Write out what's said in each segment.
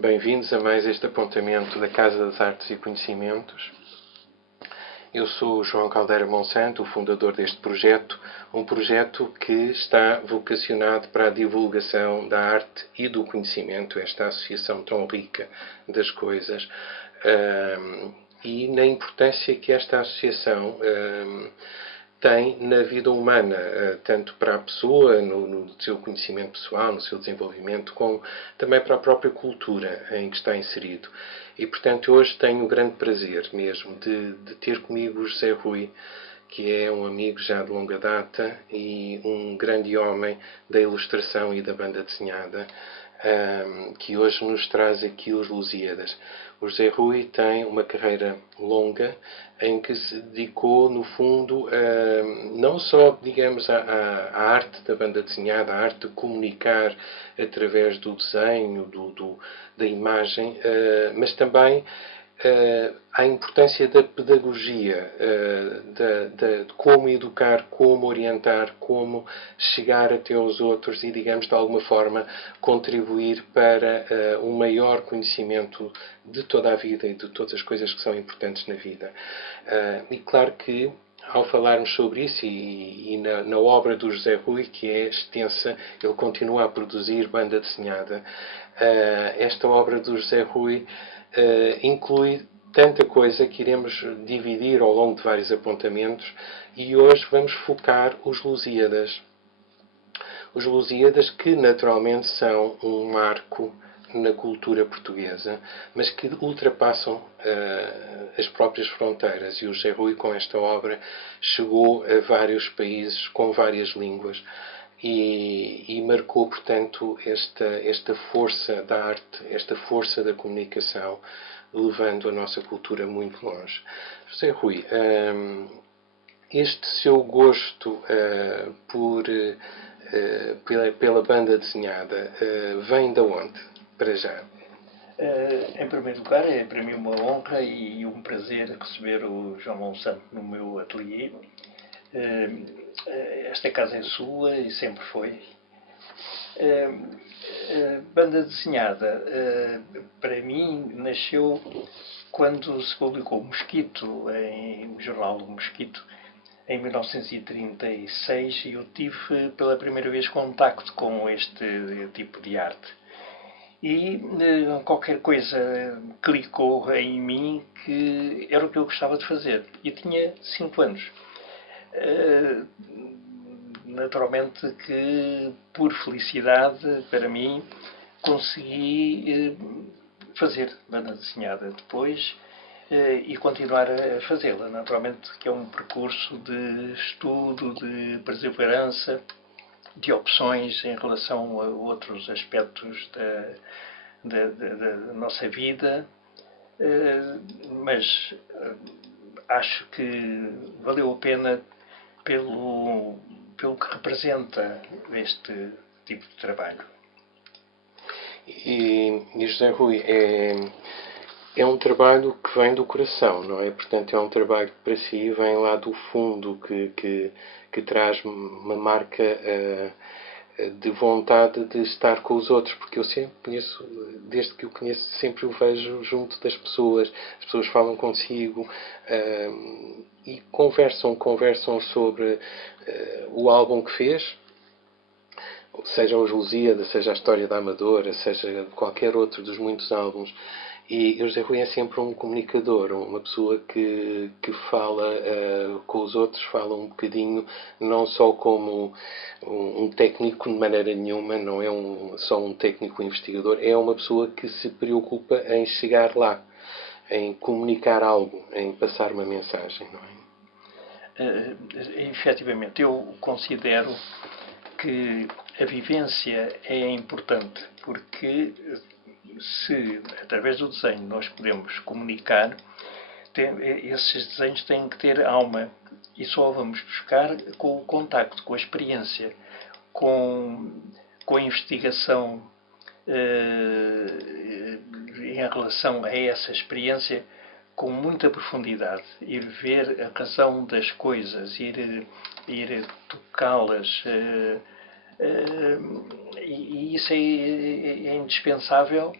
Bem-vindos a mais este apontamento da Casa das Artes e Conhecimentos. Eu sou o João Caldeira Monsanto, o fundador deste projeto, um projeto que está vocacionado para a divulgação da arte e do conhecimento, esta associação tão rica das coisas, e na importância que esta associação tem na vida humana, tanto para a pessoa, no seu conhecimento pessoal, no seu desenvolvimento, como também para a própria cultura em que está inserido. E, portanto, hoje tenho o grande prazer mesmo de ter comigo o José Rui, que é um amigo já de longa data e um grande homem da ilustração e da banda desenhada, que hoje nos traz aqui os Lusíadas. O José Rui tem uma carreira longa em que se dedicou, no fundo, não só, digamos, à arte da banda desenhada, à arte de comunicar através do desenho, da imagem, mas também à importância da pedagogia, de como educar, como orientar, como chegar até aos outros e, digamos, de alguma forma, contribuir para um maior conhecimento de toda a vida e de todas as coisas que são importantes na vida. E claro que, ao falarmos sobre isso, e na obra do José Rui, que é extensa, ele continua a produzir banda desenhada, esta obra do José Rui inclui tanta coisa que iremos dividir ao longo de vários apontamentos e hoje vamos focar os Lusíadas. Os Lusíadas que naturalmente são um marco na cultura portuguesa, mas que ultrapassam as próprias fronteiras. E o José Rui, com esta obra, chegou a vários países com várias línguas e marcou, portanto, esta força da arte, esta força da comunicação, levando a nossa cultura muito longe. José Rui, este seu gosto pela banda desenhada vem de onde, para já? Em primeiro lugar, é para mim uma honra e um prazer receber o João Monsanto no meu ateliê. Esta casa é sua e sempre foi. Banda desenhada, para mim, nasceu quando se publicou o Mosquito, no jornal do Mosquito, em 1936, e eu tive pela primeira vez contacto com este tipo de arte. E qualquer coisa clicou em mim que era o que eu gostava de fazer. E tinha 5 anos. Naturalmente que, por felicidade para mim, consegui fazer banda desenhada depois e continuar a fazê-la. Naturalmente que é um percurso de estudo, de perseverança, de opções em relação a outros aspectos da nossa vida, mas acho que valeu a pena pelo que representa este tipo de trabalho. E José Rui, é um trabalho que vem do coração, não é? Portanto, é um trabalho que para si vem lá do fundo, que traz uma marca de vontade de estar com os outros, porque eu sempre conheço, desde que o conheço, sempre o vejo junto das pessoas, as pessoas falam consigo e conversam sobre o álbum que fez, seja os Lusíadas, seja a História da Amadora, seja qualquer outro dos muitos álbuns. E o José Rui é sempre um comunicador, uma pessoa que fala com os outros, fala um bocadinho, não só como um técnico de maneira nenhuma, não é só um técnico investigador, é uma pessoa que se preocupa em chegar lá, em comunicar algo, em passar uma mensagem, não é? Efetivamente, eu considero que a vivência é importante, porque se através do desenho nós podemos comunicar, esses desenhos têm que ter alma e só vamos buscar com o contacto, com a experiência, com a investigação em relação a essa experiência com muita profundidade, ir ver a razão das coisas, ir tocá-las, e isso é indispensável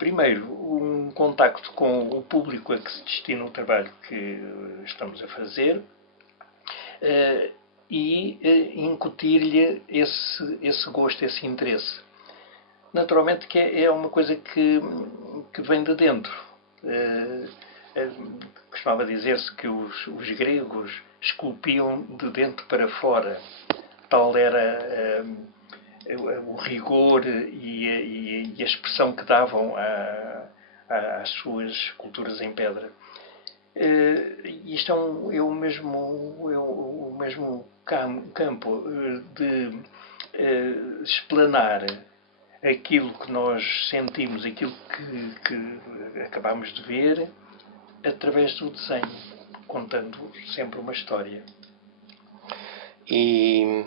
primeiro, um contacto com o público a que se destina o trabalho que estamos a fazer, e incutir-lhe esse gosto, esse interesse. Naturalmente que é uma coisa que vem de dentro. Costumava dizer-se que os gregos esculpiam de dentro para fora. Tal era o rigor e a expressão que davam às suas esculturas em pedra. Isto é o mesmo campo de explanar aquilo que nós sentimos, aquilo que acabamos de ver, através do desenho, contando sempre uma história. E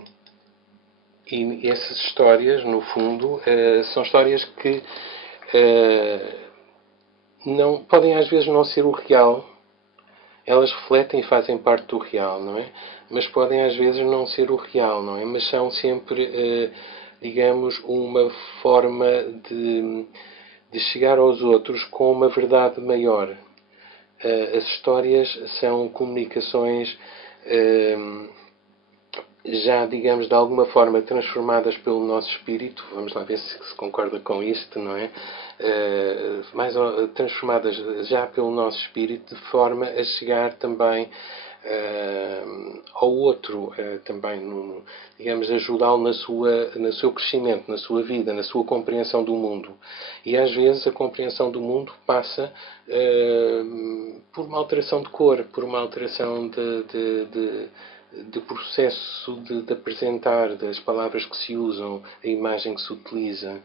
essas histórias, no fundo, são histórias que não, podem às vezes não ser o real. Elas refletem e fazem parte do real, não é? Mas podem às vezes não ser o real, não é? Mas são sempre, digamos, uma forma de chegar aos outros com uma verdade maior. As histórias são comunicações já, digamos, de alguma forma transformadas pelo nosso espírito. Vamos lá ver se concorda com isto, não é? Transformadas já pelo nosso espírito, de forma a chegar também ao outro, também, digamos, ajudá-lo no seu crescimento, na sua vida, na sua compreensão do mundo. E às vezes a compreensão do mundo passa por uma alteração de cor, por uma alteração de processo de apresentar, das palavras que se usam, a imagem que se utiliza.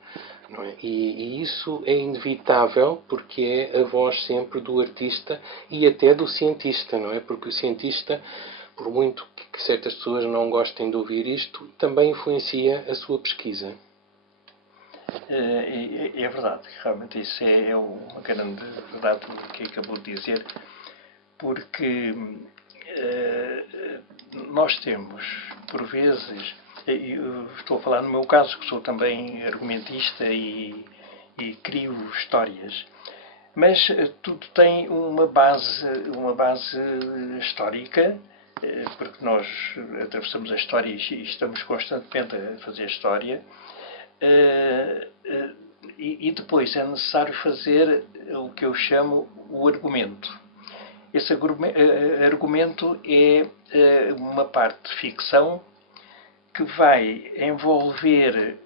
Não é? E isso é inevitável, porque é a voz sempre do artista e até do cientista, não é? Porque o cientista, por muito que certas pessoas não gostem de ouvir isto, também influencia a sua pesquisa. É verdade, realmente isso é uma grande verdade que acabou de dizer, porque nós temos, por vezes, eu estou a falar no meu caso, que sou também argumentista e crio histórias, mas tudo tem uma base histórica, porque nós atravessamos a história e estamos constantemente a fazer história, e depois é necessário fazer o que eu chamo o argumento. Esse argumento é uma parte de ficção que vai envolver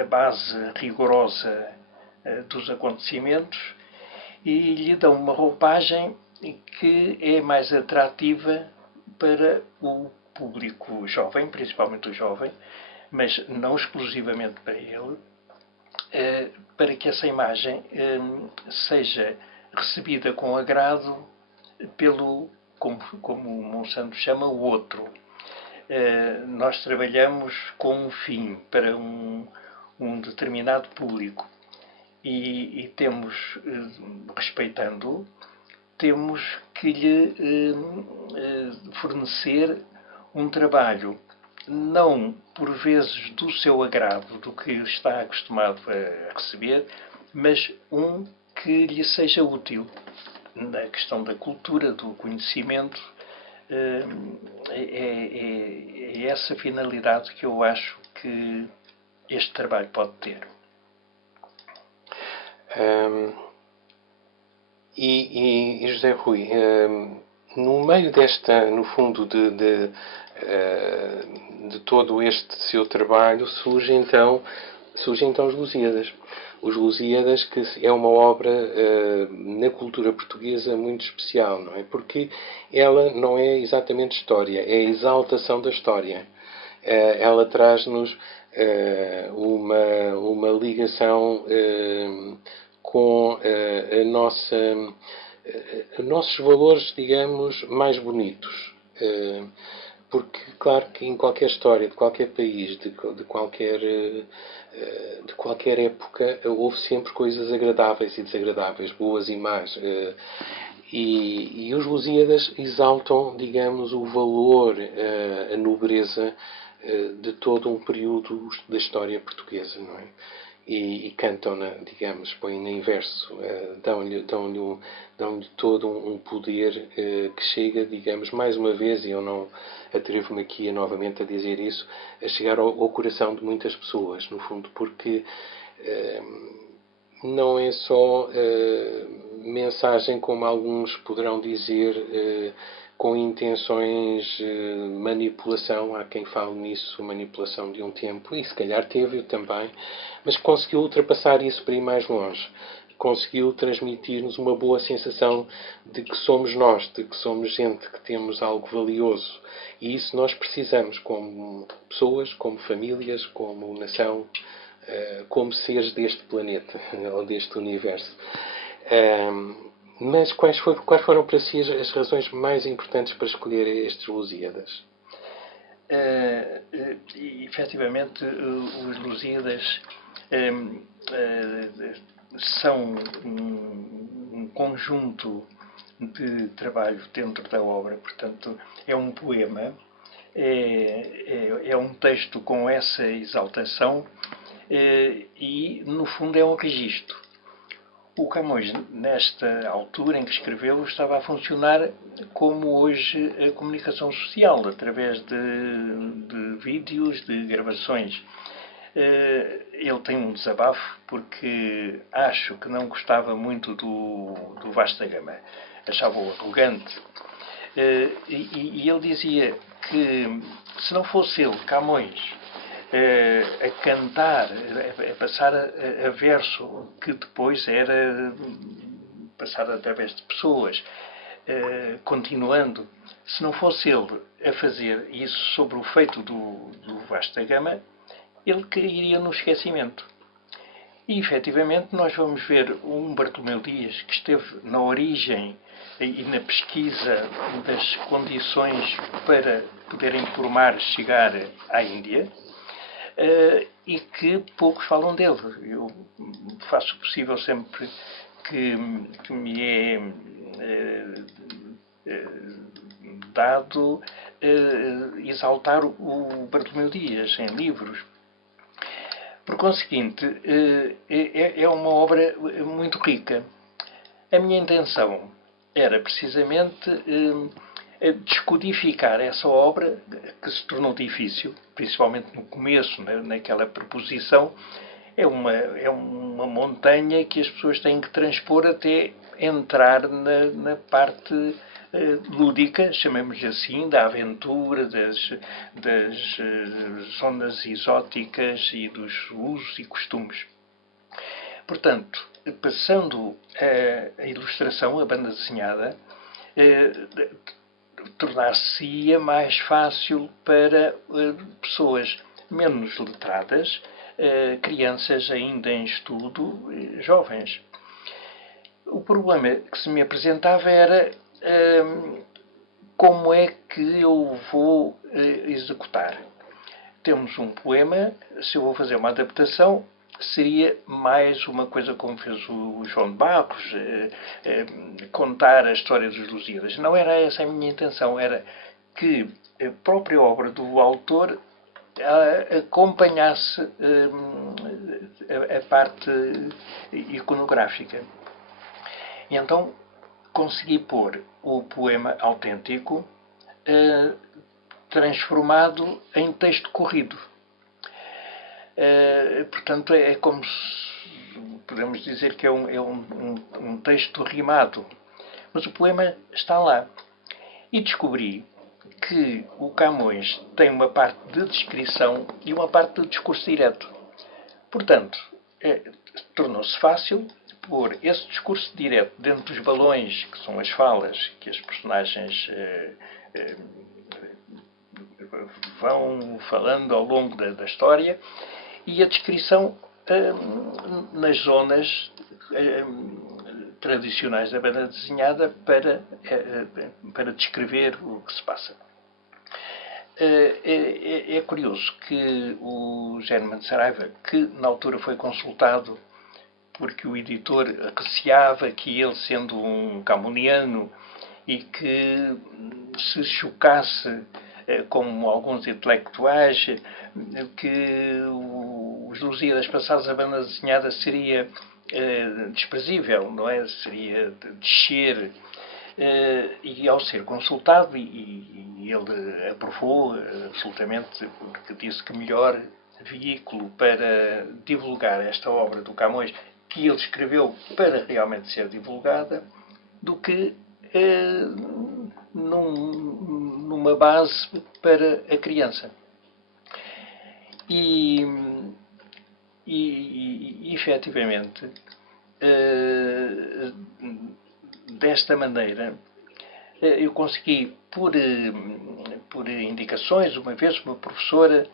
a base rigorosa dos acontecimentos e lhe dão uma roupagem que é mais atrativa para o público jovem, principalmente o jovem, mas não exclusivamente para ele, para que essa imagem seja recebida com agrado pelo, como o Monsanto chama, o outro. Nós trabalhamos com um fim para um determinado público e temos, respeitando-o, temos que lhe fornecer um trabalho não por vezes do seu agrado, do que está acostumado a receber, mas um que lhe seja útil. Na questão da cultura, do conhecimento, é essa finalidade que eu acho que este trabalho pode ter. E José Rui, no meio desta, no fundo, de todo este seu trabalho, surgem então os Lusíadas. Os Lusíadas, que é uma obra na cultura portuguesa muito especial, não é? Porque ela não é exatamente história, é a exaltação da história. Ela traz-nos uma ligação com nossos valores, digamos, mais bonitos. Porque, claro que em qualquer história, de qualquer país, de qualquer época, houve sempre coisas agradáveis e desagradáveis, boas e más. E os Lusíadas exaltam, digamos, o valor, a nobreza de todo um período da história portuguesa, não é? E cantam-na, digamos, põem-na em verso, dão-lhe todo um poder que chega, digamos, mais uma vez, e eu não atrevo-me aqui novamente a dizer isso, a chegar ao coração de muitas pessoas, no fundo, porque não é só mensagem, como alguns poderão dizer, com intenções de manipulação. Há quem fale nisso, manipulação de um tempo, e se calhar teve-o também, mas conseguiu ultrapassar isso para ir mais longe. Conseguiu transmitir-nos uma boa sensação de que somos nós, de que somos gente, que temos algo valioso. E isso nós precisamos, como pessoas, como famílias, como nação, como seres deste planeta, ou deste universo. Mas quais foram para si as razões mais importantes para escolher estes Lusíadas? Efetivamente, os Lusíadas são um conjunto de trabalho dentro da obra. Portanto, é um poema, é um texto com essa exaltação e, no fundo, é um registro. O Camões, nesta altura em que escreveu, estava a funcionar como hoje a comunicação social, através de vídeos, de gravações. Ele tem um desabafo porque acho que não gostava muito do Vasta Gama. Achava-o arrogante. E ele dizia que, se não fosse ele, Camões, a cantar, a passar a verso, que depois era passado através de pessoas, continuando, se não fosse ele a fazer isso sobre o feito do Vasta Gama, ele cairia no esquecimento. E, efetivamente, nós vamos ver um Bartolomeu Dias que esteve na origem e na pesquisa das condições para poder em Pormar chegar à Índia, e que poucos falam dele. Eu faço o possível sempre que me é dado exaltar o Bartolomeu Dias em livros. Por conseguinte, é uma obra muito rica. A minha intenção era precisamente descodificar essa obra, que se tornou difícil, principalmente no começo, naquela preposição. É uma montanha que as pessoas têm que transpor até entrar na parte lúdica, chamemos assim, da aventura, das zonas exóticas e dos usos e costumes. Portanto, passando a ilustração, a banda desenhada, tornar-se-ia mais fácil para pessoas menos letradas, crianças ainda em estudo, jovens. O problema que se me apresentava era como é que eu vou executar. Temos um poema, se eu vou fazer uma adaptação, seria mais uma coisa como fez o João de Barros, contar a história dos Lusíadas. Não era essa a minha intenção, era que a própria obra do autor acompanhasse a parte iconográfica. E então consegui pôr o poema autêntico transformado em texto corrido. Portanto, é como se podemos dizer que é um texto rimado. Mas o poema está lá. E descobri que o Camões tem uma parte de descrição e uma parte de discurso direto. Portanto, tornou-se fácil pôr esse discurso direto dentro dos balões, que são as falas que as personagens vão falando ao longo da história, e a descrição nas zonas tradicionais da banda desenhada para descrever o que se passa. É curioso que o Germán Saraiva, que na altura foi consultado porque o editor receava que ele, sendo um camoniano e que se chocasse como alguns intelectuais, que os Lusíadas passados a banda desenhada seria desprezível, não é? Seria descer. E ao ser consultado, e ele aprovou absolutamente, porque disse que melhor veículo para divulgar esta obra do Camões, que ele escreveu para realmente ser divulgada, do que numa base para a criança. E efetivamente, desta maneira, eu consegui, por indicações, uma vez uma professora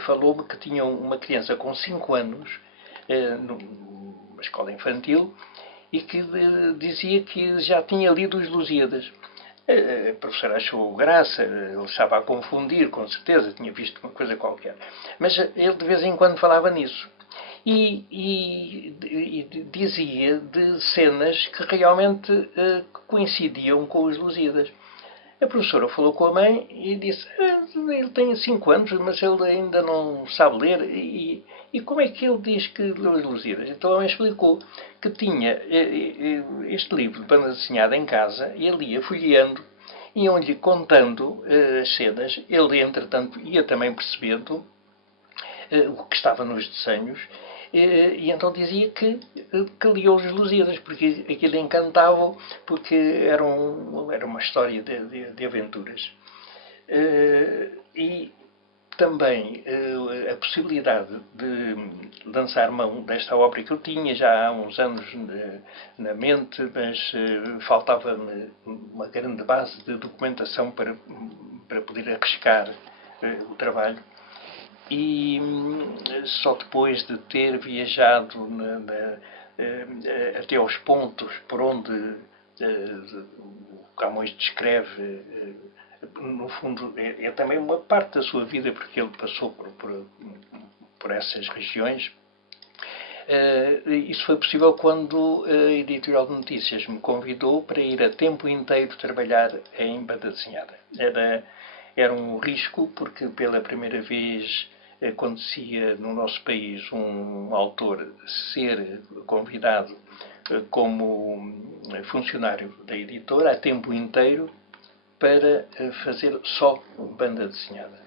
falou-me que tinha uma criança com 5 anos, numa escola infantil, e que dizia que já tinha lido os Lusíadas. A professora achou graça, ele estava a confundir, com certeza, tinha visto uma coisa qualquer. Mas ele de vez em quando falava nisso. E dizia de cenas que realmente coincidiam com os Lusíadas. A professora falou com a mãe e disse: ele tem 5 anos, mas ele ainda não sabe ler. E como é que ele diz que leu os Lusíadas? Então a mãe explicou que tinha este livro de banda desenhada em casa e ele ia folheando, iam-lhe contando as cenas. Ele, entretanto, ia também percebendo o que estava nos desenhos. E então dizia que lia os Lusíadas, porque aquilo encantava, porque era uma história de aventuras. E também a possibilidade de lançar mão desta obra que eu tinha já há uns anos na mente, mas faltava-me uma grande base de documentação para poder arriscar o trabalho. E só depois de ter viajado até aos pontos por onde o Camões descreve, no fundo é também uma parte da sua vida, porque ele passou por essas regiões. Isso foi possível quando a Editorial de Notícias me convidou para ir a tempo inteiro trabalhar em banda desenhada. Era um risco, porque pela primeira vez acontecia no nosso país um autor ser convidado como funcionário da editora a tempo inteiro para fazer só banda desenhada.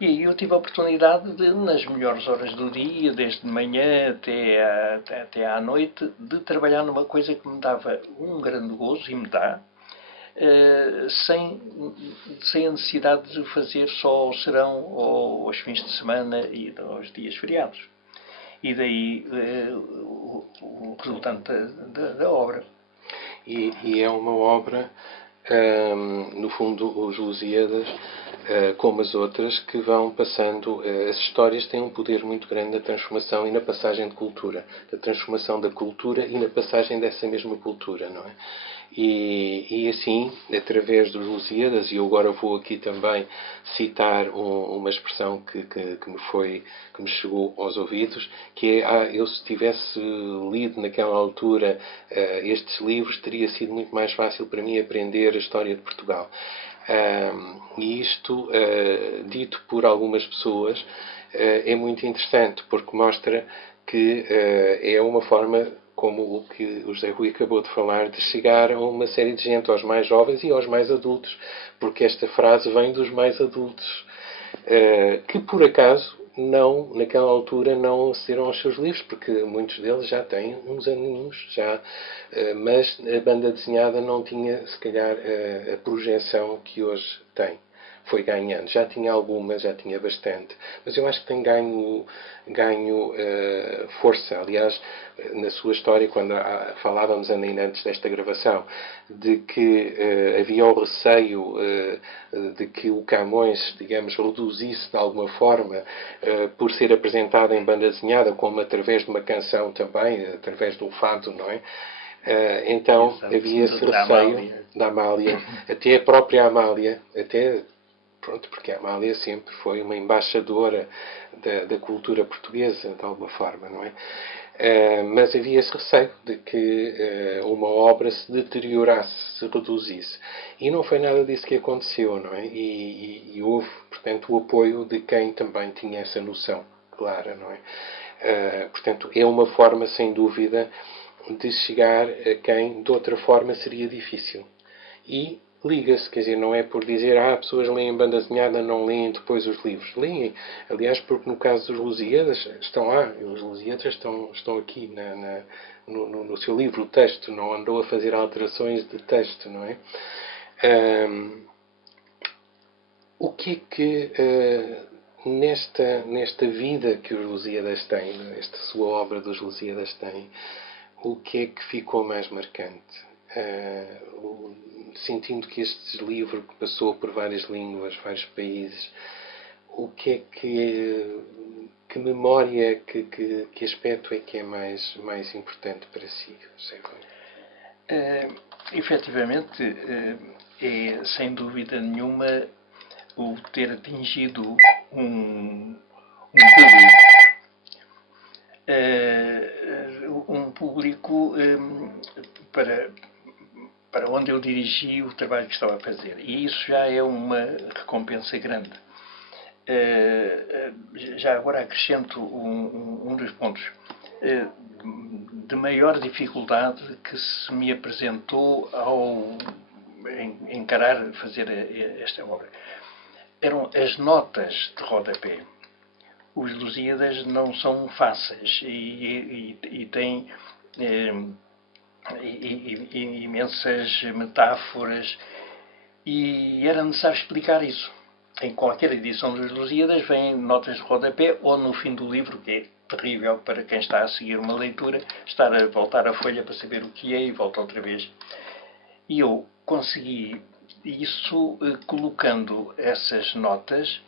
E aí eu tive a oportunidade de, nas melhores horas do dia, desde de manhã até à noite, de trabalhar numa coisa que me dava um grande gozo, e me dá, sem a necessidade de fazer só ao serão ou aos fins de semana e aos dias feriados. E daí o resultante da obra. E é uma obra, no fundo, os Lusíadas, como as outras, que vão passando. As histórias têm um poder muito grande na transformação e na passagem de cultura. Na transformação da cultura e na passagem dessa mesma cultura, não é? E assim, através dos Lusíadas, e eu agora vou aqui também citar uma expressão que me chegou aos ouvidos, que é: eu se tivesse lido naquela altura estes livros, teria sido muito mais fácil para mim aprender a história de Portugal. E isto, dito por algumas pessoas, é muito interessante, porque mostra que é uma forma, como o que o José Rui acabou de falar, de chegar a uma série de gente, aos mais jovens e aos mais adultos, porque esta frase vem dos mais adultos, que por acaso naquela altura não acederam aos seus livros, porque muitos deles já têm uns aninhos, mas a banda desenhada não tinha, se calhar, a projeção que hoje tem. Foi ganhando. Já tinha alguma, já tinha bastante. Mas eu acho que tem ganho força. Aliás, na sua história, quando falávamos ainda antes desta gravação, de que havia o receio de que o Camões, digamos, reduzisse de alguma forma por ser apresentado em banda desenhada, como através de uma canção também, através de um fado, não é? Então, exato, havia esse receio da Amália. Até a própria Amália, porque a Amália sempre foi uma embaixadora da cultura portuguesa, de alguma forma, não é? Mas havia esse receio de que uma obra se deteriorasse, se reduzisse. E não foi nada disso que aconteceu, não é? E houve, portanto, o apoio de quem também tinha essa noção clara, não é? Portanto, é uma forma, sem dúvida, de chegar a quem, de outra forma, seria difícil. E liga-se, quer dizer, não é por dizer pessoas leem banda desenhada, não leem depois os livros. Leem, aliás, porque no caso dos Lusíadas, estão lá, os Lusíadas estão aqui no seu livro, o texto, não andou a fazer alterações de texto, não é? O que é que nesta vida que os Lusíadas têm, nesta sua obra dos Lusíadas tem, o que é que ficou mais marcante? Sentindo que este livro que passou por várias línguas, vários países, o que é que memória, que aspecto é que é mais importante para si? Efetivamente, é sem dúvida nenhuma o ter atingido um público para onde eu dirigi o trabalho que estava a fazer. E isso já é uma recompensa grande. Já agora acrescento um dos pontos de maior dificuldade que se me apresentou ao encarar fazer esta obra. Eram as notas de rodapé. Os Lusíadas não são fáceis e têm imensas metáforas e era necessário explicar isso. Em qualquer edição dos Lusíadas vêm notas de rodapé ou no fim do livro, que é terrível para quem está a seguir uma leitura, estar a voltar a folha para saber o que é e volta outra vez. E eu consegui isso colocando essas notas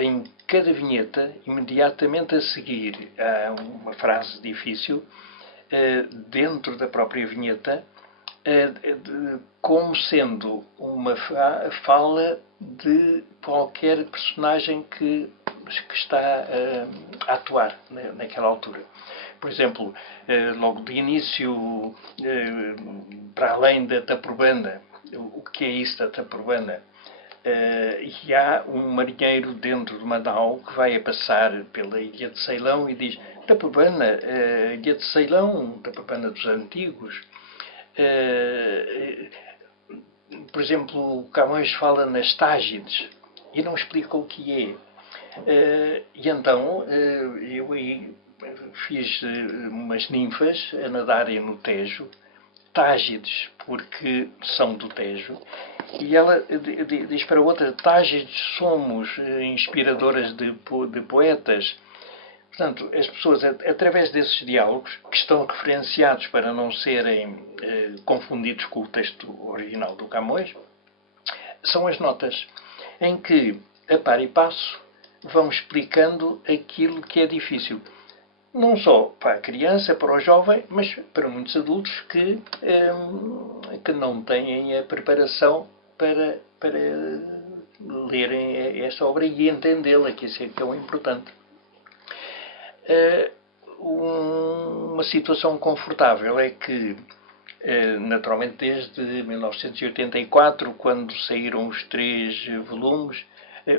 em cada vinheta, imediatamente a seguir a uma frase difícil, dentro da própria vinheta, como sendo uma fala de qualquer personagem que está a atuar naquela altura. Por exemplo, logo de início, para além da Taprobana, o que é isso da Taprobana? E há um marinheiro dentro de uma nau que vai a passar pela ilha de Ceilão e diz: Taprobana, ilha de Ceilão, Taprobana dos antigos. Por exemplo, o Camões fala nas Tágides e não explica o que é. E então eu aí fiz umas ninfas a nadarem no Tejo, Tágides, porque são do Tejo, e ela diz para outra: Tágides somos inspiradoras de poetas. Portanto, as pessoas, através desses diálogos, que estão referenciados para não serem confundidos com o texto original do Camões, são as notas, em que, a par e passo, vão explicando aquilo que é difícil. Não só para a criança, para o jovem, mas para muitos adultos que não têm a preparação para lerem esta obra e entendê-la, que isso é que é o importante. Uma situação confortável é que, naturalmente, desde 1984, quando saíram os 3 volumes,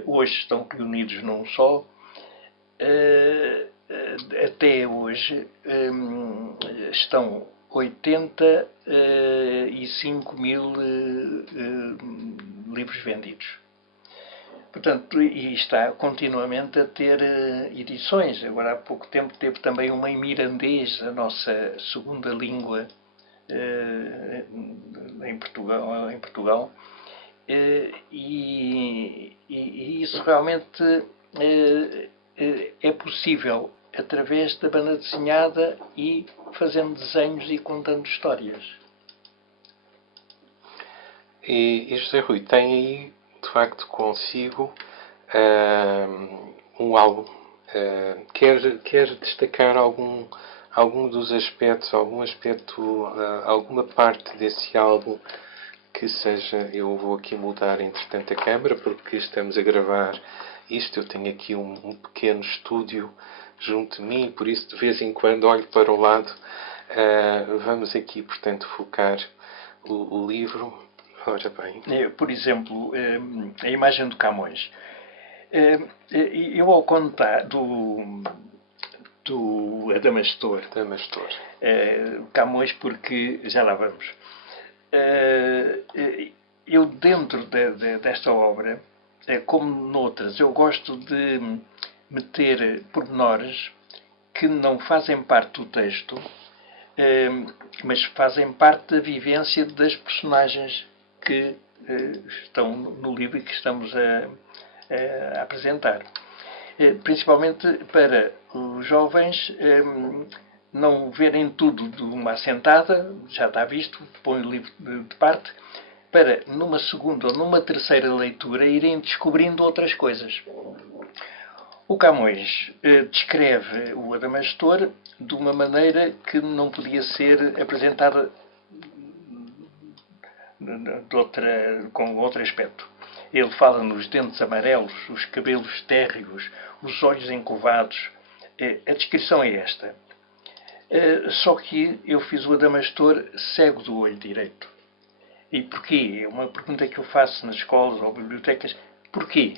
hoje estão reunidos num só, até hoje estão 85 mil livros vendidos. Portanto, e está continuamente a ter edições. Agora, há pouco tempo, teve também uma em mirandês, a nossa segunda língua em Portugal. E isso realmente é possível através da banda desenhada e fazendo desenhos e contando histórias. E José Rui, tem aí, de facto, consigo um álbum. Quer destacar algum dos aspectos, alguma parte desse álbum que seja... Eu vou aqui mudar, entretanto, a câmara, porque estamos a gravar isto. Eu tenho aqui um pequeno estúdio junto de mim, por isso de vez em quando olho para o lado. Vamos aqui, portanto, focar o livro. Ora bem. Por exemplo, a imagem do Camões. Eu, ao contar do Adamastor, Camões, porque já lá vamos. Eu, dentro desta obra, como noutras, eu gosto de meter pormenores que não fazem parte do texto, mas fazem parte da vivência das personagens que estão no livro e que estamos a apresentar. Principalmente para os jovens não verem tudo de uma assentada, já está visto, põe o livro de parte, para numa segunda ou numa terceira leitura irem descobrindo outras coisas. O Camões descreve o Adamastor de uma maneira que não podia ser apresentada com outro aspecto. Ele fala nos dentes amarelos, os cabelos térreos, os olhos encovados. A descrição é esta. Só que eu fiz o Adamastor cego do olho direito. E porquê? É uma pergunta que eu faço nas escolas ou bibliotecas. Porquê?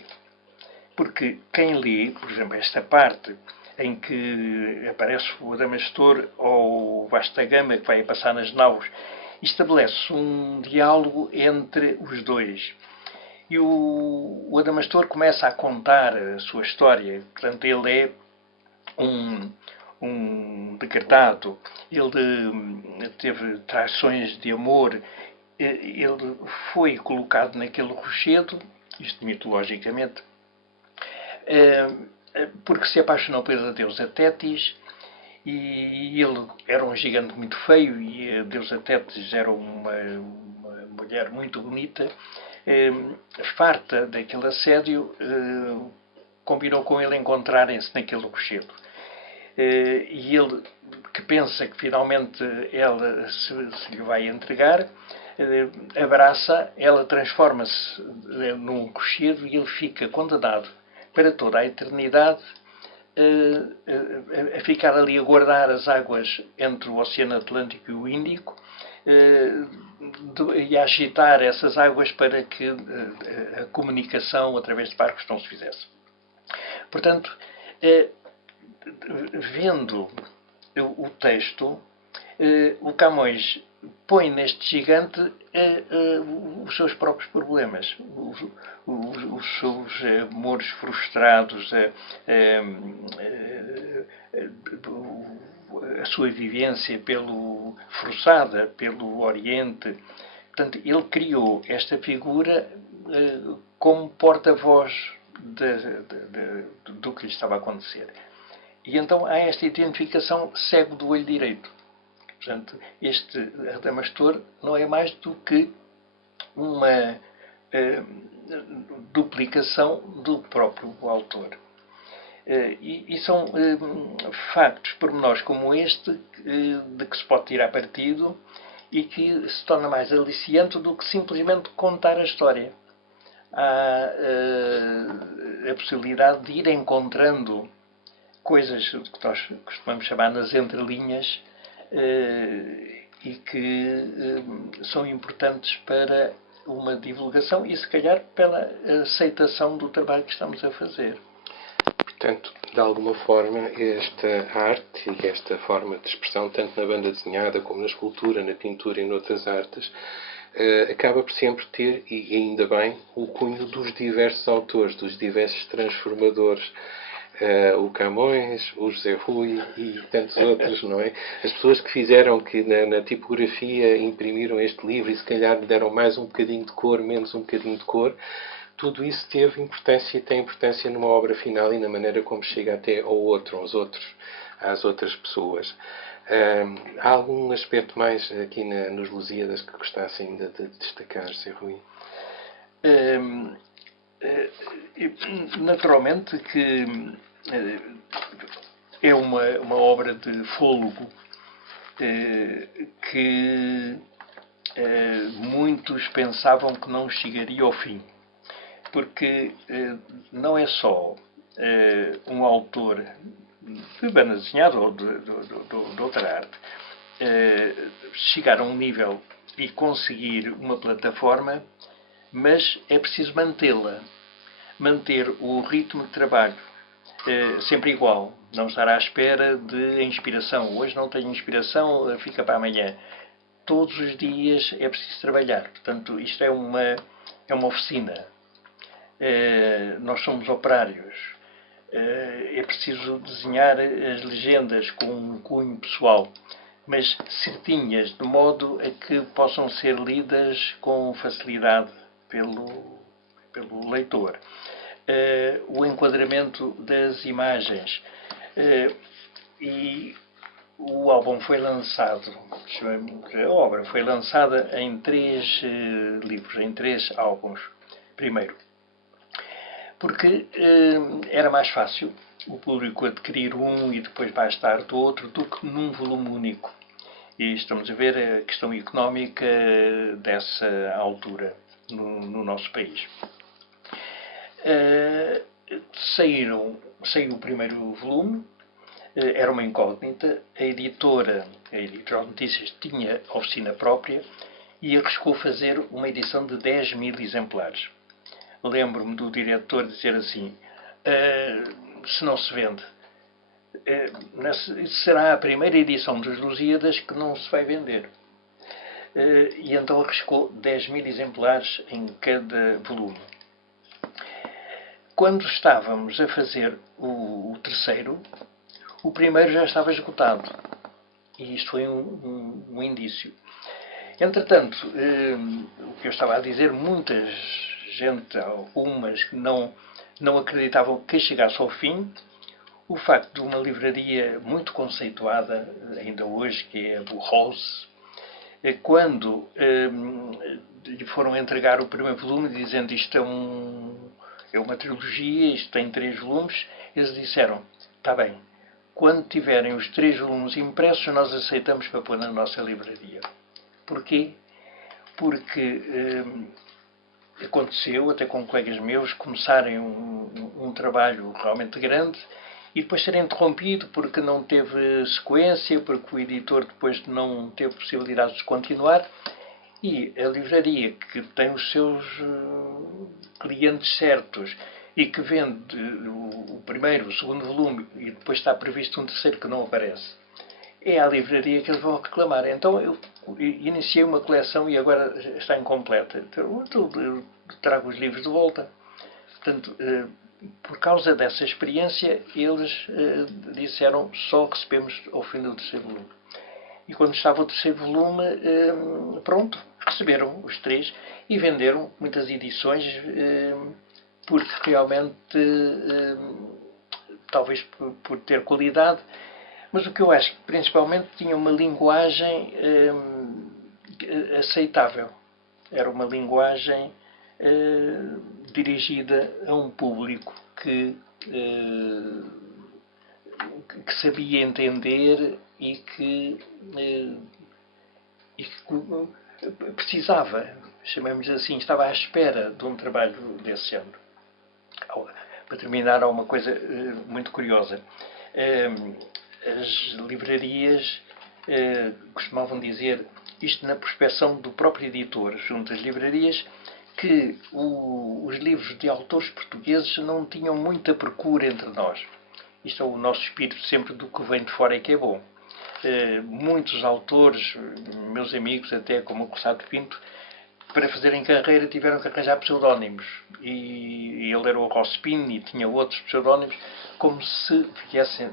Porque quem lê, por exemplo, esta parte em que aparece o Adamastor ou o Vasta Gama que vai passar nas naus, estabelece um diálogo entre os dois. E o Adamastor começa a contar a sua história. Portanto, ele é um decretado, ele teve traições de amor, ele foi colocado naquele rochedo, isto mitologicamente, porque se apaixonou pela deusa Tétis, e ele era um gigante muito feio e a deusa Tétis era uma mulher muito bonita. Farta daquele assédio, combinou com ele encontrarem-se naquele rochedo. E ele, que pensa que finalmente ela se lhe vai entregar, abraça, ela transforma-se num rochedo e ele fica condenado para toda a eternidade a ficar ali a guardar as águas entre o Oceano Atlântico e o Índico, e a agitar essas águas para que a comunicação através de barcos não se fizesse. Portanto, vendo o texto, o Camões põe neste gigante os seus próprios problemas, os seus amores frustrados, a sua vivência forçada pelo Oriente. Portanto, ele criou esta figura como porta-voz do que lhe estava a acontecer. E então há esta identificação cego do olho direito. Portanto, este Adamastor não é mais do que uma duplicação do próprio autor. E são factos, pormenores como este, de que se pode tirar partido e que se torna mais aliciante do que simplesmente contar a história. Há a possibilidade de ir encontrando coisas que nós costumamos chamar nas entrelinhas e que são importantes para uma divulgação e, se calhar, pela aceitação do trabalho que estamos a fazer. Portanto, de alguma forma, esta arte e esta forma de expressão, tanto na banda desenhada como na escultura, na pintura e noutras artes, acaba por sempre ter, e ainda bem, o cunho dos diversos autores, dos diversos transformadores. O Camões, o José Rui e tantos outros, não é? As pessoas que fizeram, que na tipografia imprimiram este livro e se calhar deram mais um bocadinho de cor, menos um bocadinho de cor, tudo isso teve importância e tem importância numa obra final e na maneira como chega até ao outro, às outras pessoas. Há algum aspecto mais aqui nos Lusíadas que gostasse ainda de destacar, José Rui? Naturalmente que é uma obra de fôlego que muitos pensavam que não chegaria ao fim. porque não é só um autor de banda desenhada ou de outra arte chegar a um nível e conseguir uma plataforma, mas é preciso mantê-la, manter o ritmo de trabalho sempre igual, não estar à espera de inspiração. Hoje não tenho inspiração, fica para amanhã. Todos os dias é preciso trabalhar. Portanto, isto é uma oficina. Nós somos operários. É preciso desenhar as legendas com um cunho pessoal, mas certinhas, de modo a que possam ser lidas com facilidade pelo leitor. O enquadramento das imagens. E o álbum foi lançado, a obra foi lançada em 3 livros, em 3 álbuns. Primeiro, porque era mais fácil o público adquirir um e depois mais tarde outro do que num volume único. E estamos a ver a questão económica dessa altura no nosso país. Saiu o primeiro volume, era uma incógnita, a editora de notícias tinha oficina própria e arriscou fazer uma edição de 10.000 exemplares. Lembro-me do diretor dizer assim, se não se vende, será a primeira edição dos Lusíadas que não se vai vender. E então arriscou 10.000 exemplares em cada volume. Quando estávamos a fazer o terceiro, o primeiro já estava esgotado. E isto foi um indício. Entretanto, o que eu estava a dizer, muita gente, algumas que não acreditavam que chegasse ao fim. O facto de uma livraria muito conceituada, ainda hoje, que é a Burroughs, quando lhe foram entregar o primeiro volume, dizendo isto é uma trilogia, isto tem 3 volumes, eles disseram, está bem, quando tiverem os 3 volumes impressos, nós aceitamos para pôr na nossa livraria. Porquê? Porque aconteceu, até com colegas meus, começarem um trabalho realmente grande e depois ser interrompido porque não teve sequência, porque o editor depois não teve possibilidade de continuar. E a livraria, que tem os seus clientes certos e que vende o primeiro, o segundo volume e depois está previsto um terceiro que não aparece, é a livraria que eles vão reclamar. Então eu iniciei uma coleção e agora está incompleta. Então, eu trago os livros de volta. Portanto, por causa dessa experiência, eles disseram só recebemos ao fim do terceiro volume. E quando estava o terceiro volume, pronto, receberam os 3 e venderam muitas edições, porque realmente, talvez por ter qualidade, mas o que eu acho que principalmente tinha uma linguagem aceitável. Era uma linguagem dirigida a um público que sabia entender e que precisava, chamemos assim, estava à espera de um trabalho desse género. Para terminar, há uma coisa muito curiosa. As livrarias costumavam dizer, isto na prospeção do próprio editor, junto às livrarias, que os livros de autores portugueses não tinham muita procura entre nós. Isto é o nosso espírito sempre do que vem de fora é que é bom. Muitos autores, meus amigos até como o Cossado Pinto, para fazerem carreira tiveram que arranjar pseudónimos. E ele era o Rospin e tinha outros pseudónimos, como se viessem,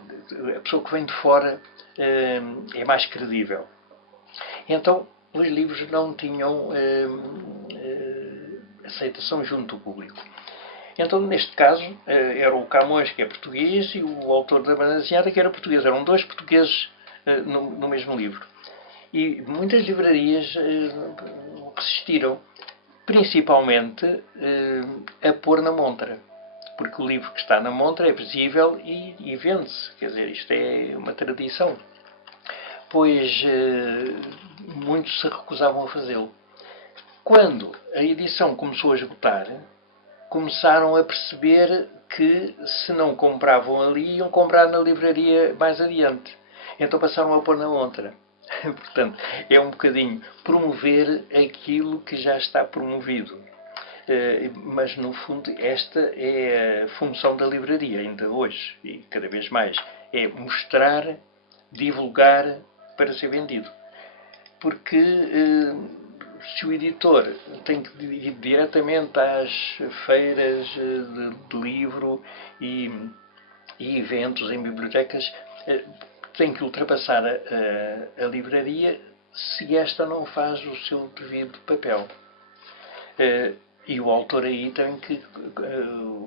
a pessoa que vem de fora é mais credível. Então, os livros não tinham aceitação junto do público. Então, neste caso, era o Camões, que é português, e o autor da banda desenhada, que era português. Eram 2 portugueses no mesmo livro. E muitas livrarias resistiram, principalmente a pôr na montra. Porque o livro que está na montra é visível e vende-se. Quer dizer, isto é uma tradição. Pois muitos se recusavam a fazê-lo. Quando a edição começou a esgotar, começaram a perceber que se não compravam ali, iam comprar na livraria mais adiante. Então passaram a pôr na outra. Portanto, é um bocadinho promover aquilo que já está promovido. Mas, no fundo, esta é a função da livraria, ainda hoje, e cada vez mais. É mostrar, divulgar para ser vendido. Porque se o editor tem que ir diretamente às feiras de livro e eventos em bibliotecas, tem que ultrapassar a livraria se esta não faz o seu devido papel. E o autor aí tem que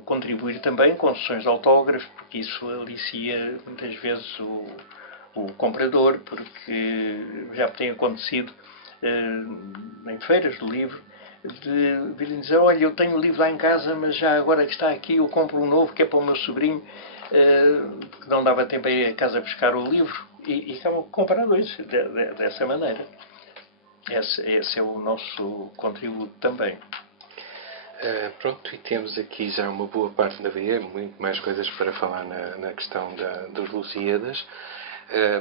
contribuir também com sessões de autógrafos, porque isso alicia muitas vezes o comprador, porque já tem acontecido em feiras do livro, de virem dizer, olha, eu tenho o livro lá em casa, mas já agora que está aqui eu compro um novo que é para o meu sobrinho, porque não dava tempo a ir a casa buscar o livro, e acabam por comprar dois dessa maneira. Esse é o nosso contributo também. Pronto, e temos aqui já uma boa parte da via, muito mais coisas para falar na questão dos Lusíadas,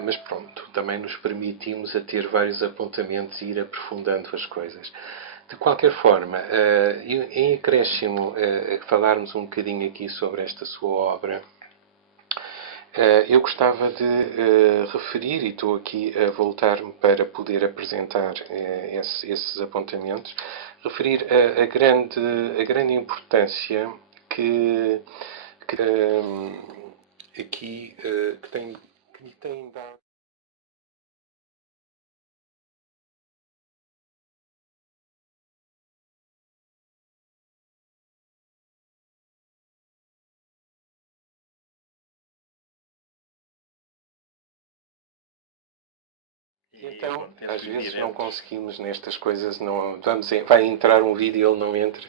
mas pronto, também nos permitimos a ter vários apontamentos e ir aprofundando as coisas. De qualquer forma, em acréscimo a falarmos um bocadinho aqui sobre esta sua obra, eu gostava de referir, e estou aqui a voltar-me para poder apresentar esses apontamentos, referir a grande importância que aqui que lhe tem dado. Então, às vezes não conseguimos nestas coisas, não, vai entrar um vídeo e ele não entra.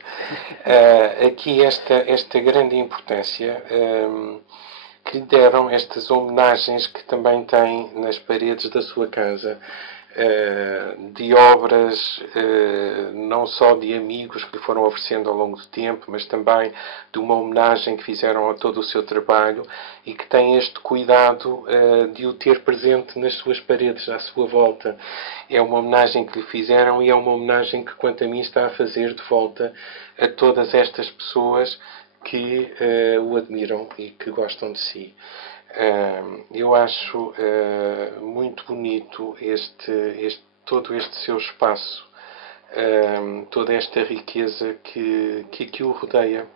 Aqui esta grande importância que lhe deram estas homenagens que também tem nas paredes da sua casa, de obras não só de amigos que lhe foram oferecendo ao longo do tempo, mas também de uma homenagem que fizeram a todo o seu trabalho e que tem este cuidado de o ter presente nas suas paredes, à sua volta. É uma homenagem que lhe fizeram e é uma homenagem que, quanto a mim, está a fazer de volta a todas estas pessoas que o admiram e que gostam de si. Eu acho muito bonito todo este seu espaço, toda esta riqueza que o rodeia.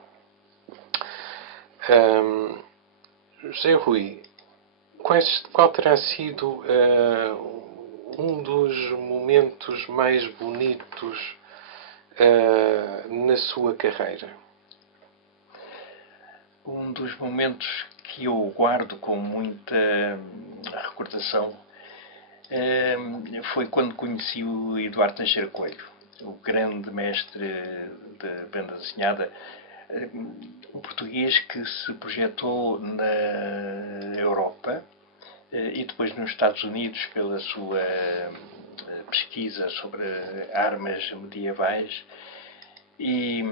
José Rui, qual terá sido um dos momentos mais bonitos na sua carreira? Um dos momentos que eu guardo com muita recordação foi quando conheci o Eduardo Teixeira Coelho, o grande mestre da banda desenhada, um português que se projetou na Europa e depois nos Estados Unidos pela sua pesquisa sobre armas medievais e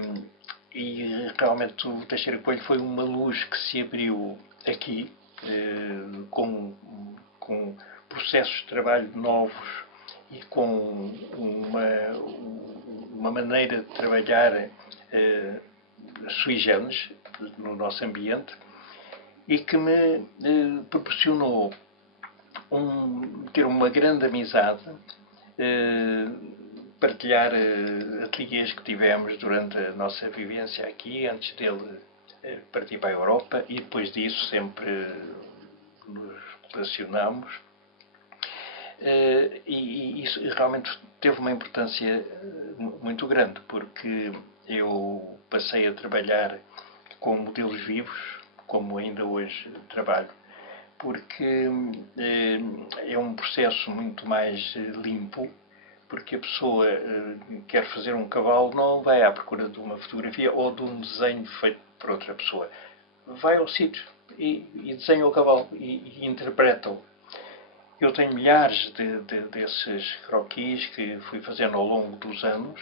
realmente o Teixeira Coelho foi uma luz que se abriu aqui com processos de trabalho novos e com uma maneira de trabalhar sui generis no nosso ambiente e que me proporcionou ter uma grande amizade, partilhar ateliês que tivemos durante a nossa vivência aqui, antes dele partir para a Europa, e depois disso sempre nos relacionamos. E isso realmente teve uma importância muito grande, porque eu passei a trabalhar com modelos vivos, como ainda hoje trabalho, porque é um processo muito mais limpo, porque a pessoa quer fazer um cavalo, não vai à procura de uma fotografia ou de um desenho feito por outra pessoa. Vai ao sítio e desenha o cavalo e interpreta-o. Eu tenho milhares desses croquis que fui fazendo ao longo dos anos,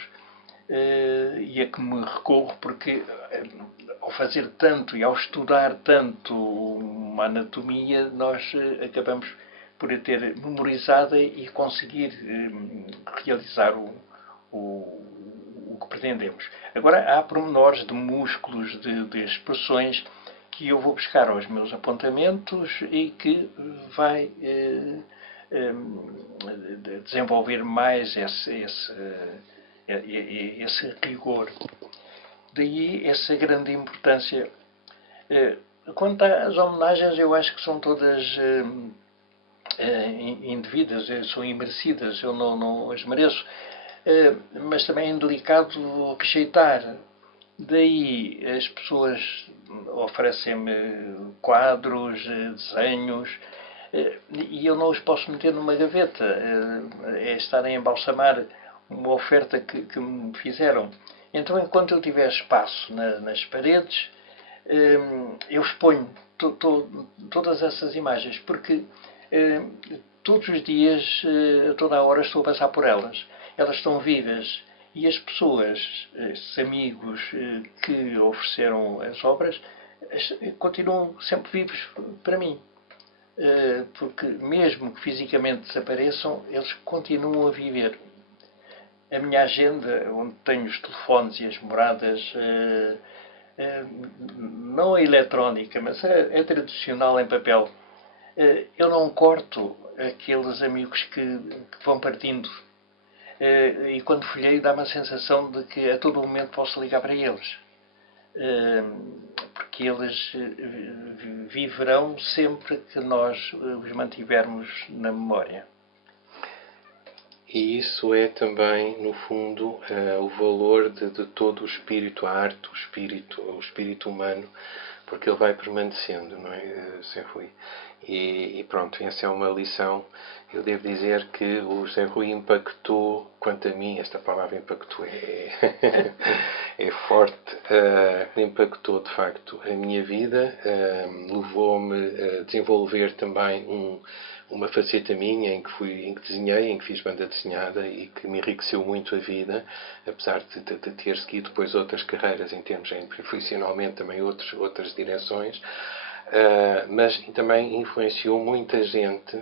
e a que me recorro porque ao fazer tanto e ao estudar tanto uma anatomia, nós acabamos por a ter memorizada e conseguir realizar o que pretendemos. Agora, há pormenores de músculos, de expressões que eu vou buscar aos meus apontamentos e que vai desenvolver mais esse rigor. Daí essa grande importância. Quanto às homenagens, eu acho que são todas indevidas, são imerecidas, eu não as mereço. Mas também é delicado rejeitar. Daí as pessoas oferecem-me quadros, desenhos, e eu não os posso meter numa gaveta. É estarem a embalsamar uma oferta que me fizeram. Então, enquanto eu tiver espaço nas paredes, eu exponho todas essas imagens, porque todos os dias, a toda a hora, estou a passar por elas. Elas estão vivas. E as pessoas, esses amigos que ofereceram as obras, continuam sempre vivos para mim. Porque mesmo que fisicamente desapareçam, eles continuam a viver. A minha agenda, onde tenho os telefones e as moradas, não a eletrónica, mas a tradicional em papel, eu não corto aqueles amigos que vão partindo. E quando folhei dá-me a sensação de que a todo momento posso ligar para eles. Porque eles viverão sempre que nós os mantivermos na memória. E isso é também, no fundo, o valor de todo o espírito, a arte, o espírito humano, porque ele vai permanecendo, não é, Zé Rui? E pronto, essa é uma lição. Eu devo dizer que o Zé Rui impactou, quanto a mim, esta palavra impactou é forte, impactou de facto a minha vida, levou-me a desenvolver também uma faceta minha em que desenhei, em que fiz banda desenhada e que me enriqueceu muito a vida, apesar de ter seguido depois outras carreiras em termos profissionalmente, também outras direções. Mas também influenciou muita gente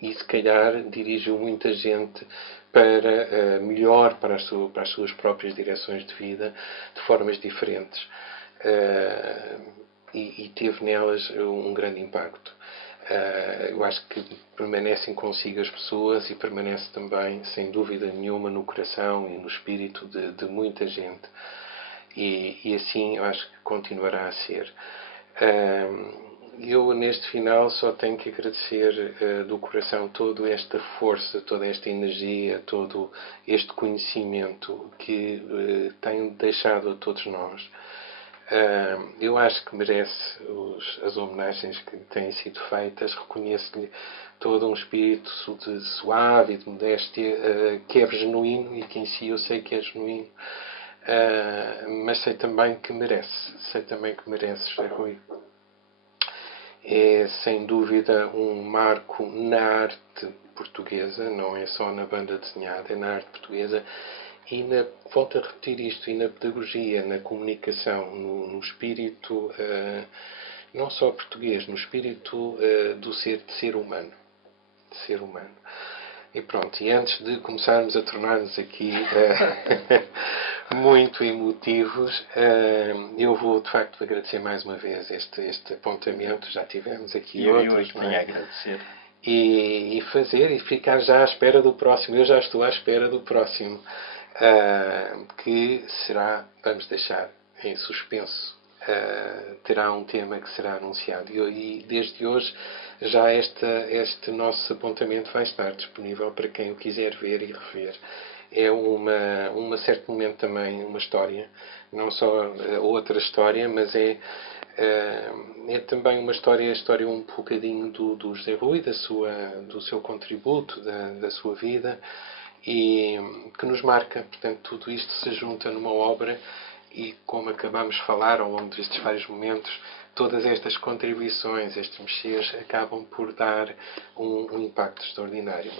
e se calhar dirigiu muita gente para melhor para as suas próprias direções de vida de formas diferentes e teve nelas um grande impacto. Eu acho que permanecem consigo as pessoas e permanece também, sem dúvida nenhuma, no coração e no espírito de muita gente. E assim eu acho que continuará a ser. Eu, neste final, só tenho que agradecer do coração toda esta força, toda esta energia, todo este conhecimento que tem deixado a todos nós. Eu acho que merece as homenagens que têm sido feitas. Reconheço-lhe todo um espírito de suave e de modéstia que é genuíno e que em si eu sei que é genuíno. Mas sei também que merece. Sei também que mereces, Rui. É sem dúvida um marco na arte portuguesa, não é só na banda desenhada, é na arte portuguesa. E volto a repetir isto, e na pedagogia, na comunicação, no espírito, não só português, no espírito de ser humano. De ser humano. E pronto, e antes de começarmos a tornar-nos aqui muito emotivos, eu vou de facto agradecer mais uma vez este apontamento, já tivemos aqui outros. Eu a agradecer. E ficar já à espera do próximo. Eu já estou à espera do próximo, que será, vamos deixar em suspenso, terá um tema que será anunciado. E desde hoje já este nosso apontamento vai estar disponível para quem o quiser ver e rever. É a certo momento também uma história, não só outra história, mas é também uma história um bocadinho do José Rui, do seu contributo, da sua vida, e que nos marca. Portanto, tudo isto se junta numa obra e, como acabamos de falar ao longo destes vários momentos, todas estas contribuições, estes mexeres, acabam por dar um impacto extraordinário.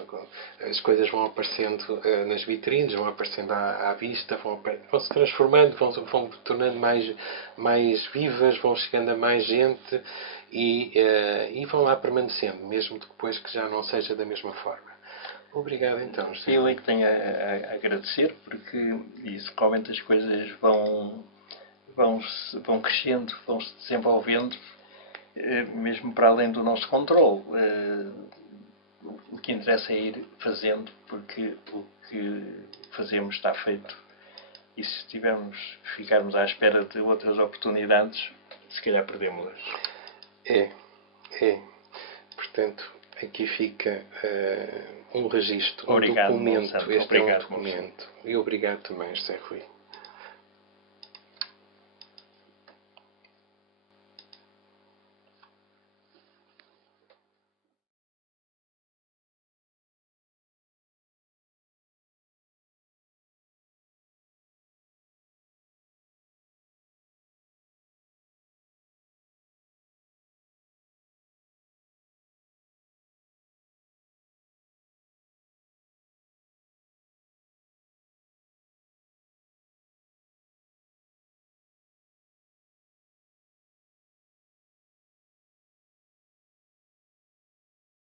As coisas vão aparecendo nas vitrines, vão aparecendo à vista, vão se transformando, vão tornando mais vivas, vão chegando a mais gente e vão lá permanecendo, mesmo depois que já não seja da mesma forma. Obrigado então, José. Eu é que tenho a agradecer, porque isso, realmente as coisas vão crescendo, vão se desenvolvendo, mesmo para além do nosso controle. O que interessa é ir fazendo, porque o que fazemos está feito. E se ficarmos à espera de outras oportunidades, se calhar perdemos-las. É. Portanto, aqui fica um registro, um documento. Monsanto. Este obrigado, é um documento. E obrigado também, José Rui.